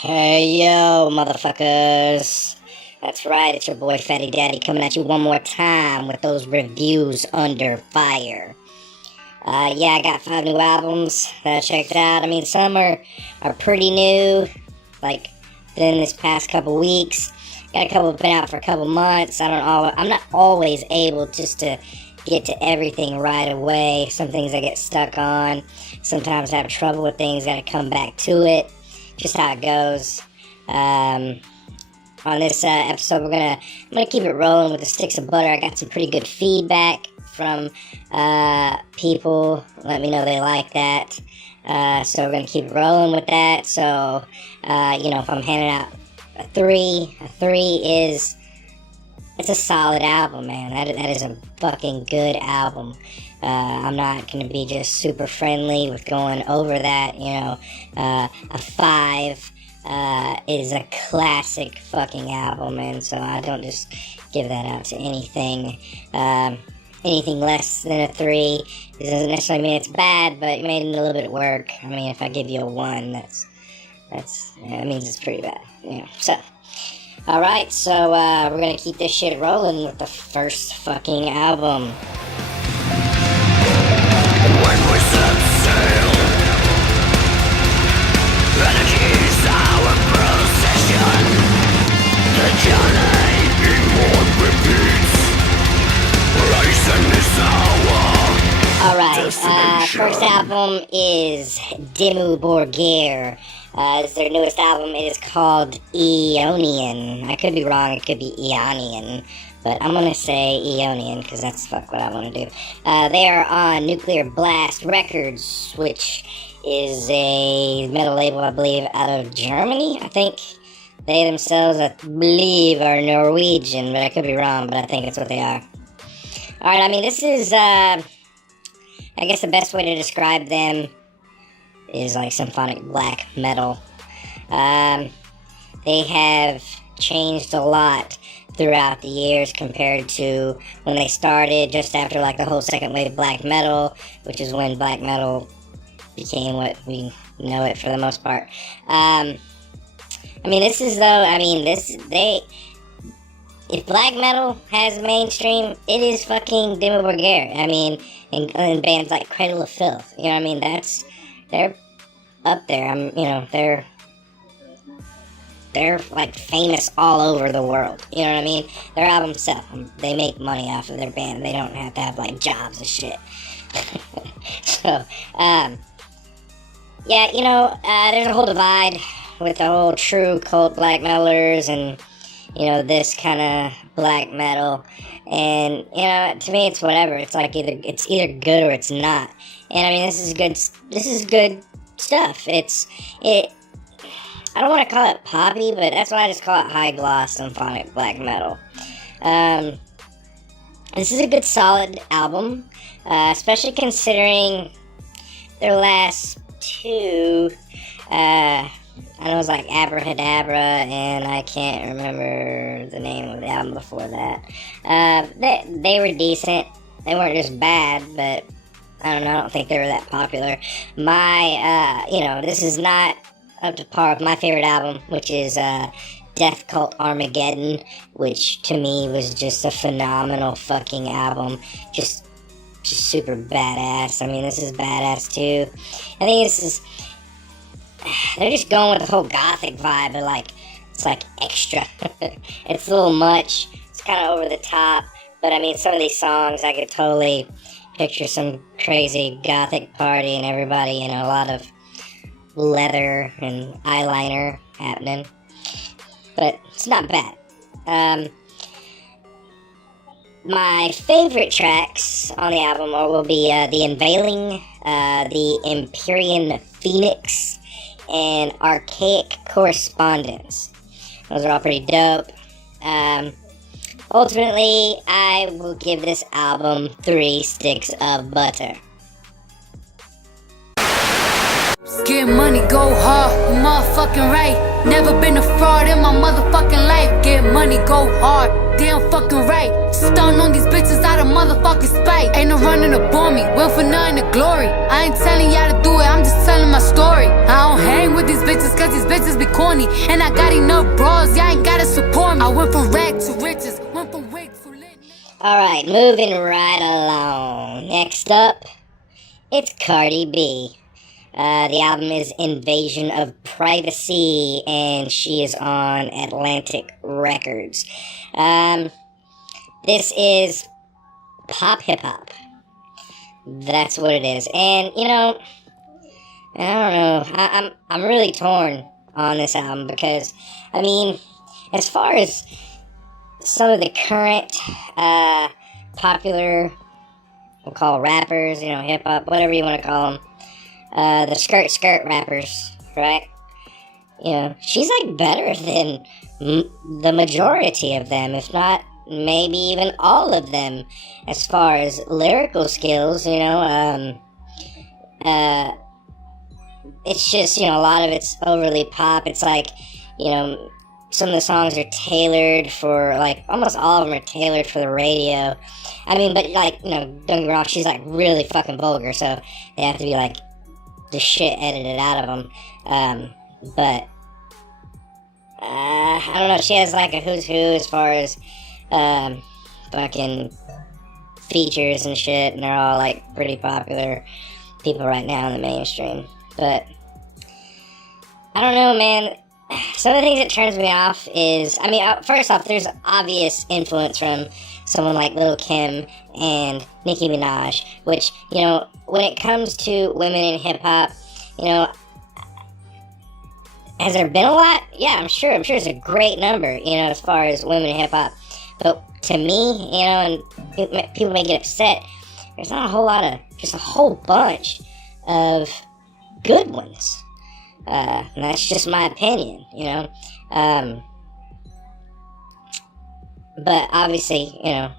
Hey yo, motherfuckers. That's right, it's your boy Fatty Daddy coming at you one more time with those reviews under fire. Yeah, I got 5 new albums that I checked out. I mean, some are pretty new, like within this past couple weeks. Got a couple been out for a couple months. I'm not always able just to get to everything right away. Some things I get stuck on. Sometimes I have trouble with things, gotta come back to it. Just how it goes. On this episode, I'm gonna keep it rolling with the sticks of butter. I got some pretty good feedback from people. Let me know they like that. So we're gonna keep rolling with that. So if I'm handing out a three is it's a solid album, man. That is a fucking good album. I'm not going to be just super friendly with going over that, a 5 is a classic fucking album, and so I don't just give that out to anything. Anything less than a 3 doesn't necessarily mean it's bad, but it made a little bit of work. I mean, if I give you a 1, that means it's pretty bad, So, alright, so we're going to keep this shit rolling with the first fucking album. When we set sail, energies our procession. The journey in one repeats. Racing is our Alright, first album is Dimmu Borgir. This is their newest album. It is called Eonian. I could be wrong, it could be Eonian. But I'm going to say Eonian because that's what I want to do. They are on Nuclear Blast Records, which is a metal label, I believe, out of Germany, I think. They themselves, I believe, are Norwegian, but I could be wrong, but I think that's what they are. Alright, I mean, this is, I guess the best way to describe them is like symphonic black metal. They have changed a lot throughout the years compared to when they started, just after like the whole second wave black metal, which is when black metal became what we know it for the most part. If black metal has mainstream, it is fucking Dimmu Borgir. I mean, in bands like Cradle of Filth, they're up there. They're like famous all over the world. You know what I mean? Their albums sell. They make money off of their band. They don't have to have like jobs and shit. So, there's a whole divide with the whole true cult black metalers and, this kind of black metal. And, to me it's whatever. It's like either good or it's not. And I mean, this is good stuff. I don't want to call it poppy, but that's why I just call it high gloss symphonic black metal. This is a good solid album, especially considering their last 2. I know it was like Abracadabra, and I can't remember the name of the album before that. They were decent. They weren't just bad, but I don't know. I don't think they were that popular. This is not up to par with my favorite album, which is Death Cult Armageddon, which to me was just a phenomenal fucking album. Just super badass. I mean, this is badass too. I think they're just going with the whole gothic vibe, but it's like extra. It's a little much. It's kind of over the top, but I mean, some of these songs I could totally picture some crazy gothic party and everybody, a lot of leather and eyeliner happening, but it's not bad. My favorite tracks on the album will be The Unveiling, The Empyrean Phoenix, and Archaic Correspondence. Those are all pretty dope. Ultimately, I will give this album 3 sticks of butter. Get money, go hard, you motherfucking right. Never been a fraud in my motherfucking life. Get money, go hard, damn fucking right. Stun on these bitches out of motherfucking spite. Ain't no running up on me, went for nothing to glory. I ain't telling y'all to do it, I'm just telling my story. I don't hang with these bitches cause these bitches be corny. Alright, moving right along. Next up, it's Cardi B. The album is Invasion of Privacy, and she is on Atlantic Records. This is pop hip-hop. That's what it is. And, you know, I don't know. I'm really torn on this album because, I mean, as far as some of the current popular, we'll call rappers, you know, hip hop, whatever you want to call them, the skirt rappers, right? You know, she's like better than the majority of them, if not maybe even all of them, as far as lyrical skills. You know, it's just, you know, a lot of it's overly pop. It's like, you know, some of the songs are tailored for, like, almost all of them are tailored for the radio. I mean, but, like, you know, don't get me wrong, she's, like, really fucking vulgar, so they have to be, like, the shit edited out of them. But, I don't know, she has, like, a who's who as far as, fucking features and shit, and they're all, like, pretty popular people right now in the mainstream. But, I don't know, man. Some of the things that turns me off is, I mean, first off, there's obvious influence from someone like Lil' Kim and Nicki Minaj, which, you know, when it comes to women in hip-hop, you know, has there been a lot? Yeah, I'm sure it's a great number, you know, as far as women in hip-hop. But to me, you know, and people may get upset, there's not a whole lot of, just a whole bunch of good ones. And that's just my opinion, you know. But obviously, you know,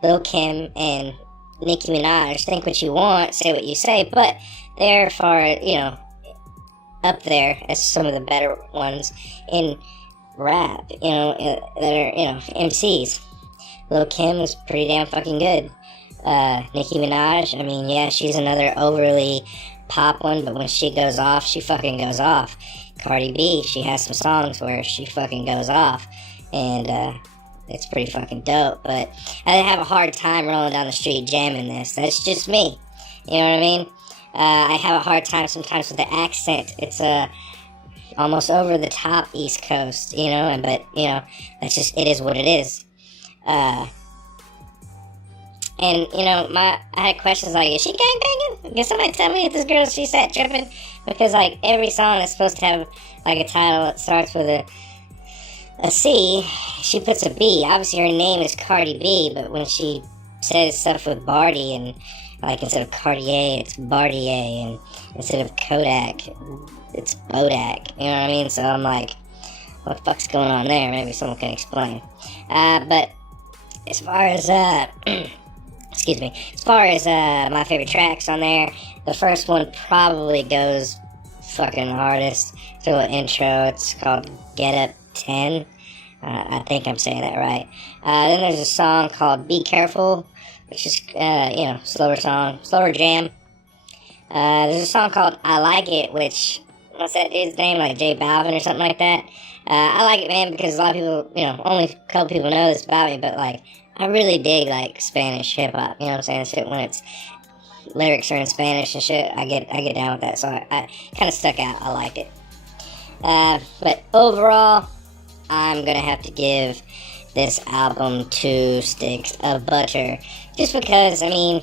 Lil' Kim and Nicki Minaj, think what you want, say what you say, but they're far, you know, up there as some of the better ones in rap, you know, that are, you know, MCs. Lil' Kim is pretty damn fucking good. Nicki Minaj, I mean, yeah, she's another overly pop one, but when she goes off, she fucking goes off. Cardi B, she has some songs where she fucking goes off, and it's pretty fucking dope. But I have a hard time rolling down the street jamming this. That's just me, you know what I mean? I have a hard time sometimes with the accent. It's almost over the top East Coast, you know, but you know, that's just, it is what it is. And, you know, I had questions like, is she gangbanging? Can somebody tell me if this girl, she sat tripping? Because, like, every song is supposed to have, like, a title that starts with a C. She puts a B. Obviously, her name is Cardi B, but when she says stuff with Barty, and, like, instead of Cartier, it's Bartier, and instead of Kodak, it's Bodak. You know what I mean? So I'm like, what the fuck's going on there? Maybe someone can explain. But as far as, excuse me, as far as my favorite tracks on there, the first one probably goes fucking hardest. It's a little intro. It's called Get Up 10. I think I'm saying that right. Then there's a song called Be Careful, which is, you know, slower song, slower jam. There's a song called I Like It, which, what's that dude's name, like J Balvin or something like that. I like it, man, because a lot of people, you know, only a couple people know this about me, but, like, I really dig, like, Spanish hip-hop, you know what I'm saying? Shit, when it's lyrics are in Spanish and shit, I get down with that, so I kind of stuck out. I liked it. But overall, I'm gonna have to give this album 2 sticks of butter, just because, I mean,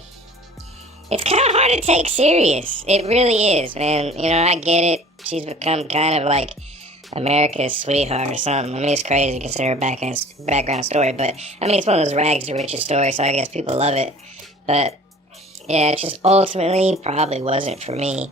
it's kind of hard to take serious. It really is, man. You know, I get it. She's become kind of like America's sweetheart or something. I mean, it's crazy to consider her background story, but I mean, it's one of those rags to riches stories, so I guess people love it. But yeah, it just ultimately probably wasn't for me.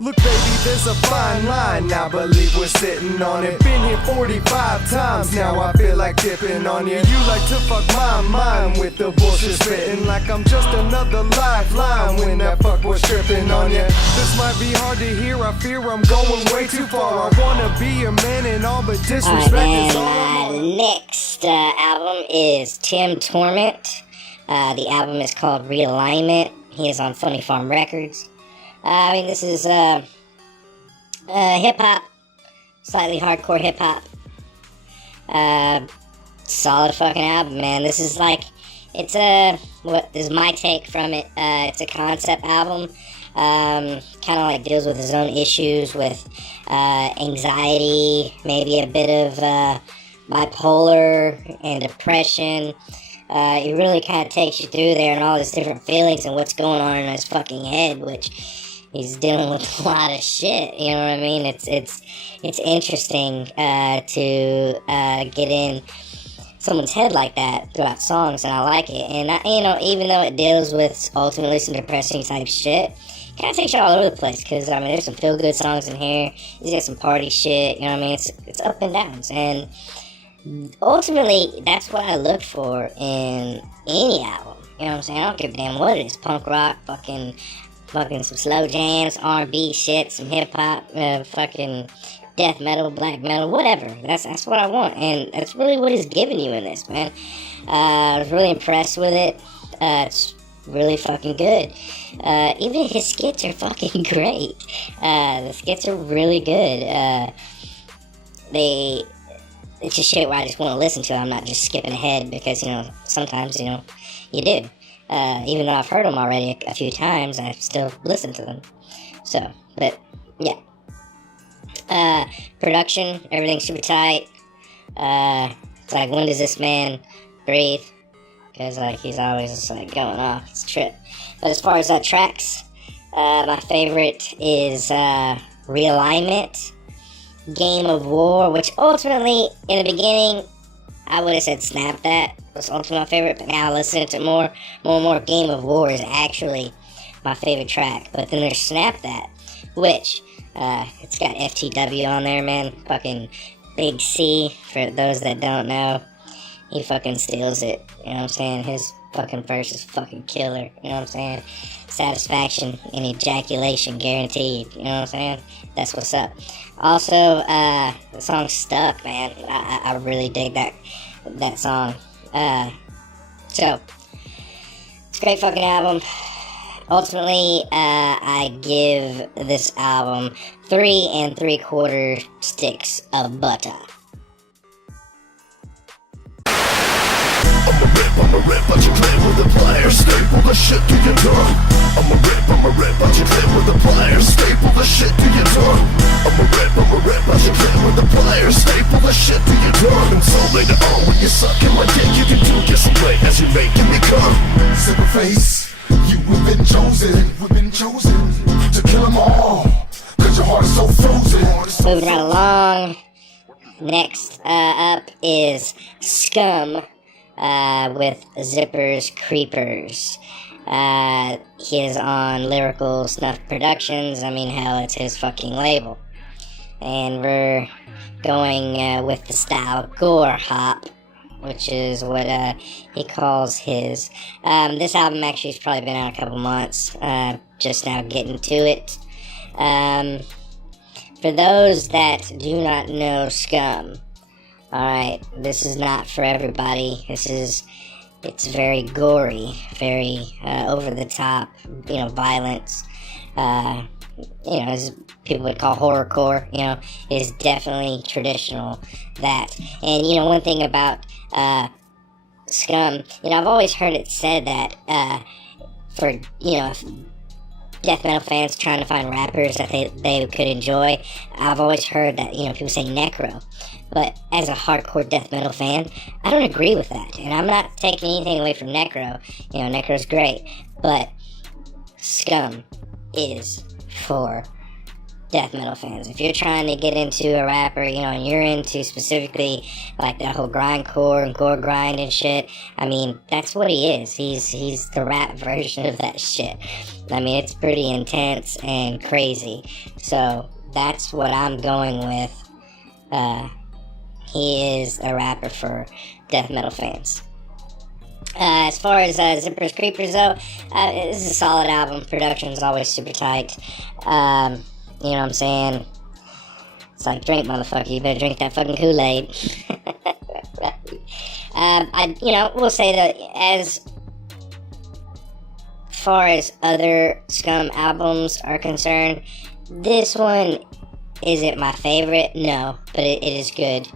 Look, baby, there's a fine line. I believe we're sitting on it. Been here 45 times now. I feel like dipping on you. You like to fuck my mind with the bullshit spitting, like I'm just another lifeline when that fuck was tripping on you. This might be hard to hear. I fear I'm going way too far. I wanna be a man and all, but disrespect is all. Next album is Tim Torment. The album is called Realignment. He is on Funny Farm Records. I mean, this is hip-hop, slightly hardcore hip-hop. Solid fucking album, man. This is like, it's what is my take from it? It's a concept album. Kind of like deals with his own issues with anxiety, maybe a bit of bipolar and depression. It really kind of takes you through there and all these different feelings and what's going on in his fucking head, which he's dealing with a lot of shit. You know what I mean? It's interesting to get in someone's head like that throughout songs, and I like it. And even though it deals with ultimately some depressing type shit, it kind of takes you all over the place. Because I mean, there's some feel good songs in here. He's got some party shit. You know what I mean? It's up and downs, and ultimately, that's what I look for in any album. You know what I'm saying? I don't give a damn what it is. Punk rock, fucking some slow jams, R&B shit, some hip hop, fucking death metal, black metal, whatever. That's what I want, and that's really what he's giving you in this, man. I was really impressed with it. It's really fucking good. Even his skits are fucking great. The skits are really good. It's just shit where I just want to listen to. I'm not just skipping ahead because, sometimes, you do. Even though I've heard them already a few times, I still listen to them. So, but, yeah. Production, everything's super tight. It's like, when does this man breathe? Because, he's always just, going off. It's a trip. But as far as tracks, my favorite is Realignment, Game of War, which ultimately, in the beginning, I would have said Snap That was ultimately my favorite, but now listening to more and more, Game of War is actually my favorite track. But then there's Snap That, which, it's got FTW on there, man. Fucking Big C, for those that don't know. He fucking steals it, you know what I'm saying? His fucking verse is fucking killer, you know what I'm saying? Satisfaction and ejaculation guaranteed, you know what I'm saying? That's what's up. Also, the song Stuck, man. I really dig that song. So, it's a great fucking album. Ultimately, I give this album 3 3/4 sticks of butter. I'ma rip, but you claim with the pliers. Staple the shit to your tongue. I'ma rip, but you claim with the pliers. Staple the shit to your tongue. I'ma rip, but you claim with the pliers. Staple the shit to your tongue. And so later on, when you're sucking my dick, you can do just right as you're making me come. Simple face, you have been chosen. We've been chosen to kill them all. Cause your heart is so frozen. Moving right along. Next up is Scum. With Zippers Creepers. He is on Lyrical Snuff Productions. I mean, hell, it's his fucking label. And we're going with the style Gore Hop, which is what he calls his. This album actually has probably been out a couple months. Just now getting to it. For those that do not know Scum, alright, this is not for everybody. It's very gory, very over the top, violence. As people would call horrorcore, is definitely traditional that. And, one thing about Scum, I've always heard it said that for, death metal fans trying to find rappers that they could enjoy, I've always heard that, people say necro. But as a hardcore death metal fan, I don't agree with that. And I'm not taking anything away from necro. Necro's great. But Scum is for death metal fans. If you're trying to get into a rapper, and you're into specifically like that whole grindcore and gore grind and shit, I mean, that's what he is. He's the rap version of that shit. I mean, it's pretty intense and crazy. So that's what I'm going with. He is a rapper for death metal fans. As far as Zippers Creepers, though, this is a solid album. Production's always super tight. You know what I'm saying? It's like, drink, motherfucker. You better drink that fucking Kool-Aid. We'll say that as far as other Scum albums are concerned, this one Is it my favorite? No, but it is good.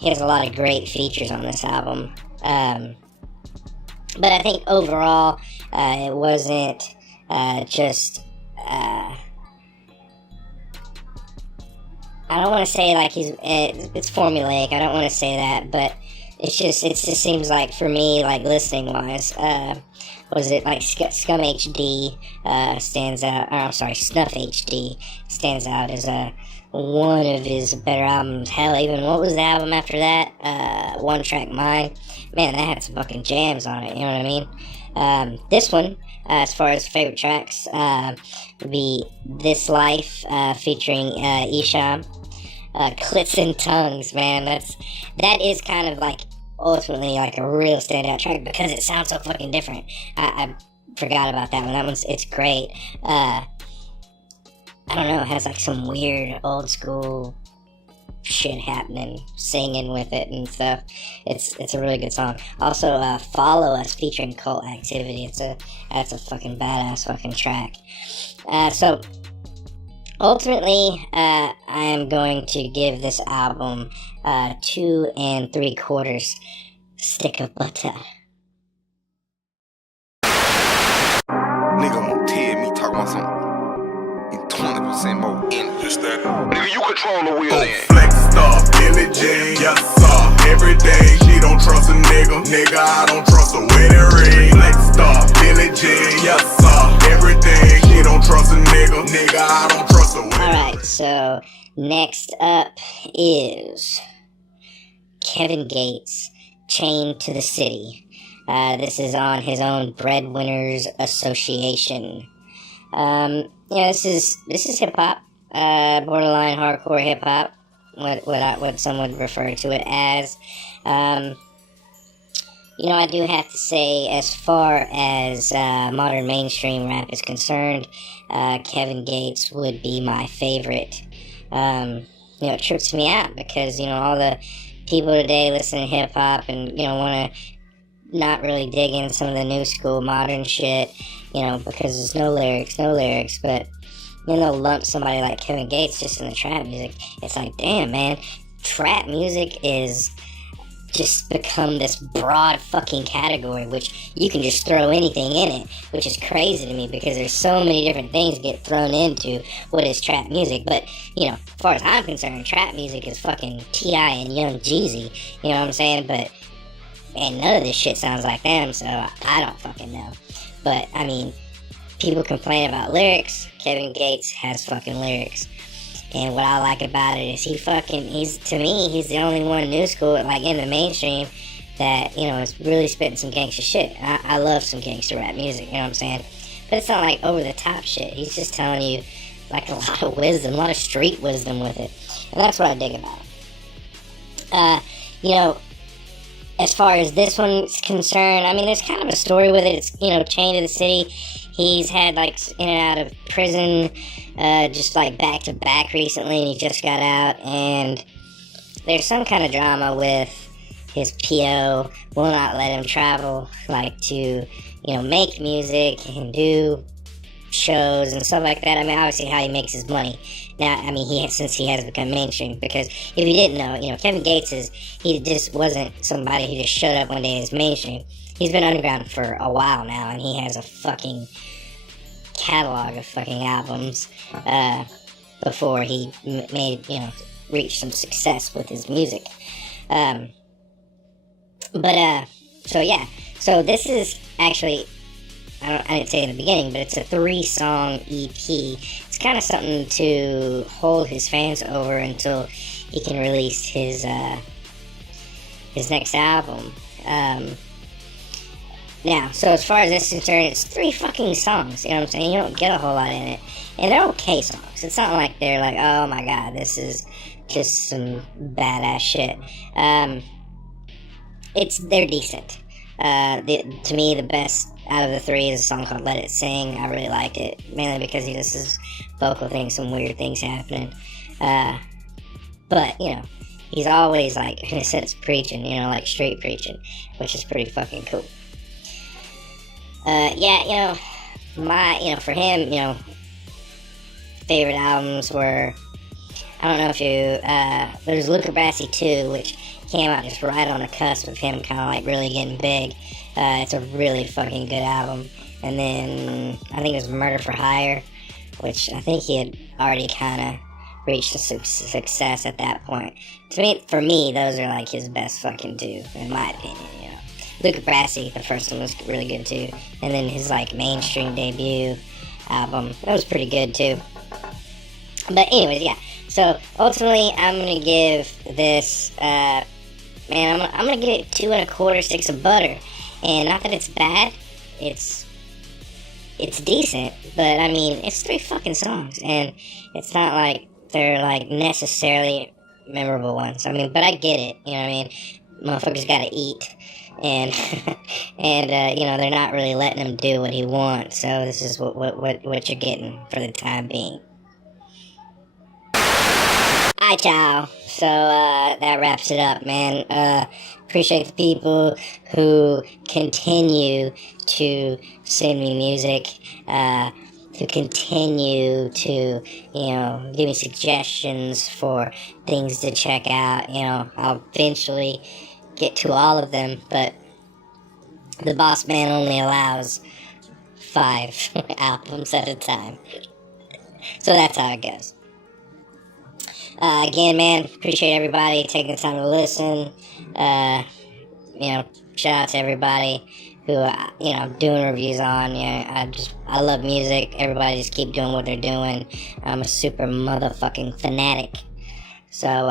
He has a lot of great features on this album. But I think overall, it wasn't just... I don't want to say like it's formulaic. I don't want to say that, but it just seems like for me, like listening wise, was it like Scum HD stands out? Or, I'm sorry, Snuff HD stands out as one of his better albums. Hell, even what was the album after that? One Track Mind. Man, that had some fucking jams on it. You know what I mean? This one, as far as favorite tracks, would be This Life featuring Isham. Clits and Tongues, man. That is kind of like ultimately like a real standout track because it sounds so fucking different. I forgot about that one. It's great. I don't know, it has like some weird old school shit happening, singing with it and stuff. It's a really good song. Also, Follow Us featuring Cult Activity. That's a fucking badass fucking track. So ultimately, I am going to give this album 2 3/4 stick of butter. Nigga won't tell me talk about something. 20% more in this that. Nigga, you control the wheel in. Flexed up, Billie Jean, yes sir. Every day, she don't trust a nigga. Nigga, I don't trust a wedding ring. Flexed up, Billie Jean, yes sir. Every day, she don't trust a nigga. Nigga, I don't trust a wedding ring. Alright, so next up is Kevin Gates, Chained to the City. This is on his own Breadwinners Association. This is hip hop, borderline hardcore hip hop, what some would refer to it as. I do have to say, as far as modern mainstream rap is concerned, Kevin Gates would be my favorite. It trips me out because all the people today listen to hip hop and want to not really dig in some of the new school modern shit, because there's no lyrics, but they'll lump somebody like Kevin Gates just in the trap music. It's like, damn, man, trap music is just become this broad fucking category, which you can just throw anything in it, which is crazy to me because there's so many different things get thrown into what is trap music. But, as far as I'm concerned, trap music is fucking T.I. and Young Jeezy, you know what I'm saying? But, man, none of this shit sounds like them, so I don't fucking know. But, people complain about lyrics. Kevin Gates has fucking lyrics. And what I like about it is he's the only one new school, like in the mainstream, that, is really spitting some gangster shit. I love some gangster rap music, you know what I'm saying? But it's not like over the top shit. He's just telling you like a lot of wisdom, a lot of street wisdom with it. And that's what I dig about it. As far as this one's concerned, there's kind of a story with it. It's, Chained to the City. He's had, like, in and out of prison, just, like, back to back recently, and he just got out, and there's some kind of drama with his PO will not let him travel, like, to, make music and do shows and stuff like that. Obviously how he makes his money. Now, since he has become mainstream, because if you didn't know, Kevin Gates he just wasn't somebody who just showed up one day as mainstream. He's been underground for a while now, and he has a fucking catalog of fucking albums, before he reached some success with his music. So this is actually, I didn't say in the beginning, but it's a 3-song EP. It's kind of something to hold his fans over until he can release his next album. Now, so as far as this is concerned, it's 3 fucking songs, you know what I'm saying? You don't get a whole lot in it. And they're okay songs. It's not like they're like, oh my god, this is just some badass shit. They're decent. To me, the best out of the 3 is a song called Let It Sing. I really liked it, mainly because he does his vocal thing, some weird things happening. But, he's always, like, in a sense, preaching, like street preaching, which is pretty fucking cool. For him, favorite albums were, I don't know if you, there's Luca Brasi 2, which came out just right on the cusp of him kind of like really getting big. It's a really fucking good album. And then I think it was Murder for Hire, which I think he had already kind of reached a success at that point. For me, those are like his best fucking two, in my opinion, you know. Luca Brasi, the first one was really good too. And then his like mainstream debut album, that was pretty good too. But anyways, yeah. So ultimately, I'm gonna give this, I'm gonna give it 2 1/4 sticks of butter. And not that it's bad, it's decent, but I mean, it's 3 fucking songs, and it's not like they're like necessarily memorable ones. I mean, but I get it, you know what I mean? Motherfuckers gotta eat, and and you know, they're not really letting him do what he wants, so this is what you're getting for the time being. Alright, y'all. So, that wraps it up, man. Appreciate the people who continue to send me music, who continue to, you know, give me suggestions for things to check out. You know, I'll eventually get to all of them, but the boss man only allows 5 albums at a time. So that's how it goes. Again, man, appreciate everybody taking the time to listen. You know, shout out to everybody who, you know, doing reviews on. You know, I love music. Everybody just keep doing what they're doing. I'm a super motherfucking fanatic. So,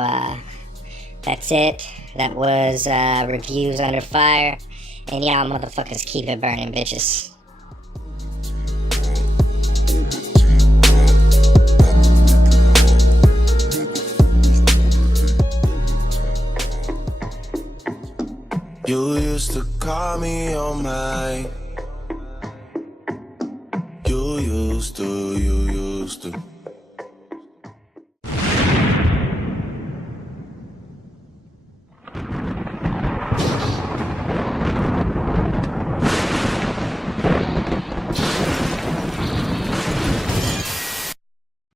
that's it. That was, Reviews Under Fire. And y'all motherfuckers keep it burning, bitches. You used to call me on my. You used to.